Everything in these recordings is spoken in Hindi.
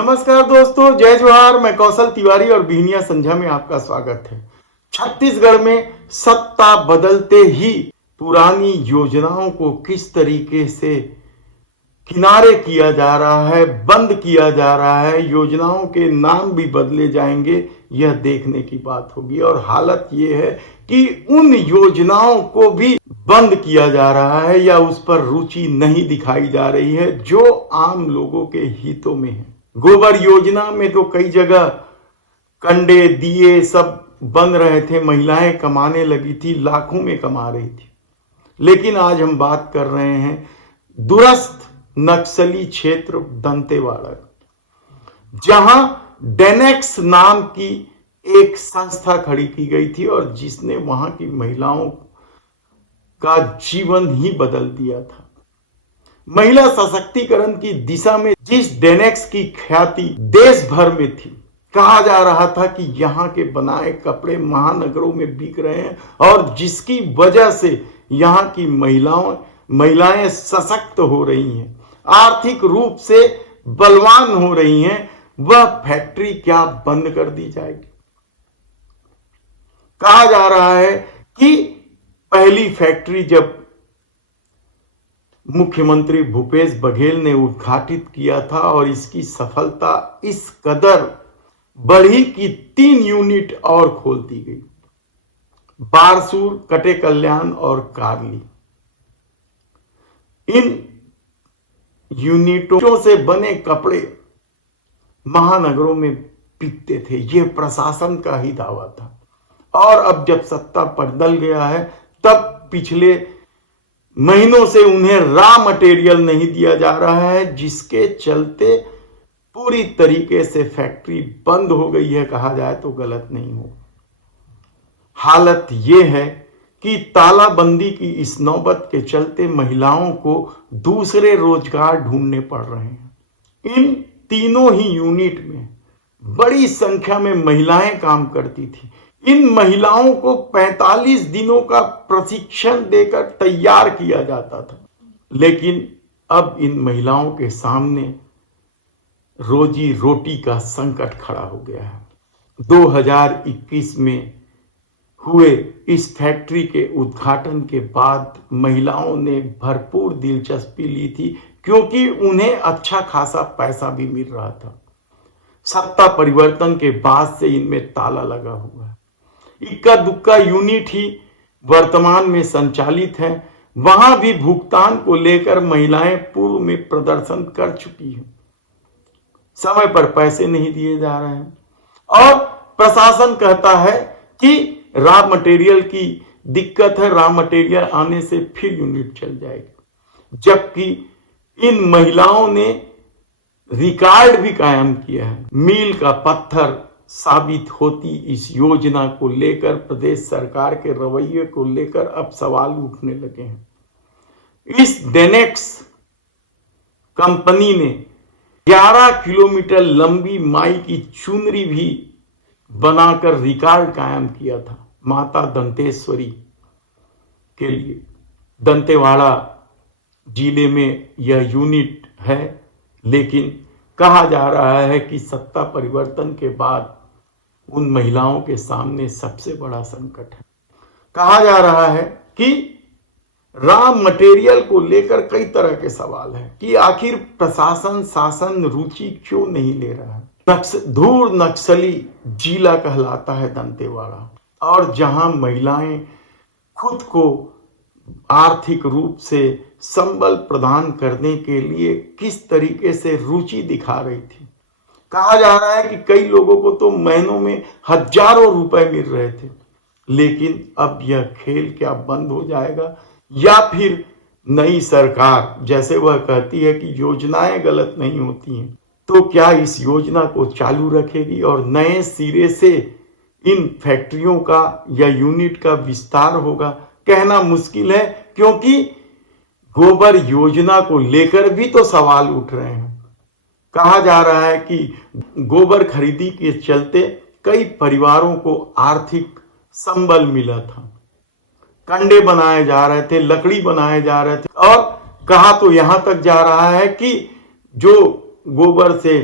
नमस्कार दोस्तों, जय जोहार। मैं कौशल तिवारी और बिहनिया संझा में आपका स्वागत है। छत्तीसगढ़ में सत्ता बदलते ही पुरानी योजनाओं को किस तरीके से किनारे किया जा रहा है, बंद किया जा रहा है, योजनाओं के नाम भी बदले जाएंगे, यह देखने की बात होगी। और हालत यह है कि उन योजनाओं को भी बंद किया जा रहा है या उस पर रुचि नहीं दिखाई जा रही है जो आम लोगों के हितों में है। गोबर योजना में तो कई जगह कंडे दिए सब बन रहे थे, महिलाएं कमाने लगी थी, लाखों में कमा रही थी। लेकिन आज हम बात कर रहे हैं दूरस्थ नक्सली क्षेत्र दंतेवाड़ा, जहां डेनेक्स नाम की एक संस्था खड़ी की गई थी और जिसने वहां की महिलाओं का जीवन ही बदल दिया था। महिला सशक्तिकरण की दिशा में जिस डेनेक्स की ख्याति देश भर में थी, कहा जा रहा था कि यहां के बनाए कपड़े महानगरों में बिक रहे हैं और जिसकी वजह से यहां की महिलाएं सशक्त हो रही हैं, आर्थिक रूप से बलवान हो रही हैं, वह फैक्ट्री क्या बंद कर दी जाएगी। कहा जा रहा है कि पहली फैक्ट्री जब मुख्यमंत्री भूपेश बघेल ने उद्घाटित किया था और इसकी सफलता इस कदर बढ़ी कि 3 यूनिट और खोल दी गई, बारसूर, कटे कल्याण और कार्ली। इन यूनिटों से बने कपड़े महानगरों में बिकते थे, यह प्रशासन का ही दावा था। और अब जब सत्ता बदल गया है, तब पिछले महीनों से उन्हें रॉ मटेरियल नहीं दिया जा रहा है, जिसके चलते पूरी तरीके से फैक्ट्री बंद हो गई है, कहा जाए तो गलत नहीं हो। हालत यह है कि तालाबंदी की इस नौबत के चलते महिलाओं को दूसरे रोजगार ढूंढने पड़ रहे हैं। इन तीनों ही यूनिट में बड़ी संख्या में महिलाएं काम करती थी। इन महिलाओं को 45 दिनों का प्रशिक्षण देकर तैयार किया जाता था, लेकिन अब इन महिलाओं के सामने रोजी रोटी का संकट खड़ा हो गया है। 2021 में हुए इस फैक्ट्री के उद्घाटन के बाद महिलाओं ने भरपूर दिलचस्पी ली थी, क्योंकि उन्हें अच्छा खासा पैसा भी मिल रहा था। सत्ता परिवर्तन के बाद से इनमें ताला लगा हुआ है। इक्का दुक्का यूनिट ही वर्तमान में संचालित है। वहां भी भुगतान को लेकर महिलाएं पूर्व में प्रदर्शन कर चुकी हैं, समय पर पैसे नहीं दिए जा रहे हैं और प्रशासन कहता है कि रॉ मटेरियल की दिक्कत है, रॉ मटेरियल आने से फिर यूनिट चल जाएगी। जबकि इन महिलाओं ने रिकॉर्ड भी कायम किया है। मील का पत्थर साबित होती इस योजना को लेकर प्रदेश सरकार के रवैये को लेकर अब सवाल उठने लगे हैं। इस डेनेक्स कंपनी ने 11 किलोमीटर लंबी माई की चुनरी भी बनाकर रिकॉर्ड कायम किया था माता दंतेश्वरी के लिए। दंतेवाड़ा जिले में यह यूनिट है, लेकिन कहा जा रहा है कि सत्ता परिवर्तन के बाद उन महिलाओं के सामने सबसे बड़ा संकट है। कहा जा रहा है कि रॉ मटेरियल को लेकर कई तरह के सवाल हैं कि आखिर प्रशासन शासन रुचि क्यों नहीं ले रहा है। धूर नक्सली जिला कहलाता है दंतेवाड़ा, और जहां महिलाएं खुद को आर्थिक रूप से संबल प्रदान करने के लिए किस तरीके से रुचि दिखा रही थी। कहा जा रहा है कि कई लोगों को तो महीनों में हजारों रुपए मिल रहे थे। लेकिन अब यह खेल क्या बंद हो जाएगा, या फिर नई सरकार, जैसे वह कहती है कि योजनाएं गलत नहीं होती हैं, तो क्या इस योजना को चालू रखेगी और नए सिरे से इन फैक्ट्रियों का या यूनिट का विस्तार होगा, कहना मुश्किल है। क्योंकि गोबर योजना को लेकर भी तो सवाल उठ रहे हैं। कहा जा रहा है कि गोबर खरीदी के चलते कई परिवारों को आर्थिक संबल मिला था, कंडे बनाए जा रहे थे, लकड़ी बनाए जा रहे थे, और कहा तो यहां तक जा रहा है कि जो गोबर से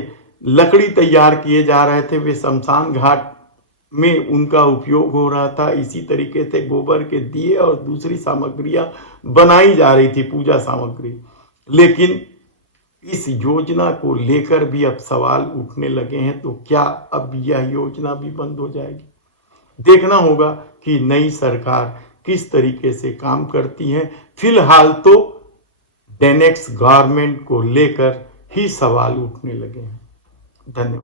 लकड़ी तैयार किए जा रहे थे, वे शमशान घाट में उनका उपयोग हो रहा था। इसी तरीके से गोबर के दिए और दूसरी सामग्रियां बनाई जा रही थी, पूजा सामग्री। लेकिन इस योजना को लेकर भी अब सवाल उठने लगे हैं, तो क्या अब यह योजना भी बंद हो जाएगी? देखना होगा कि नई सरकार किस तरीके से काम करती है। फिलहाल तो डेनेक्स गवर्नमेंट को लेकर ही सवाल उठने लगे हैं। धन्यवाद।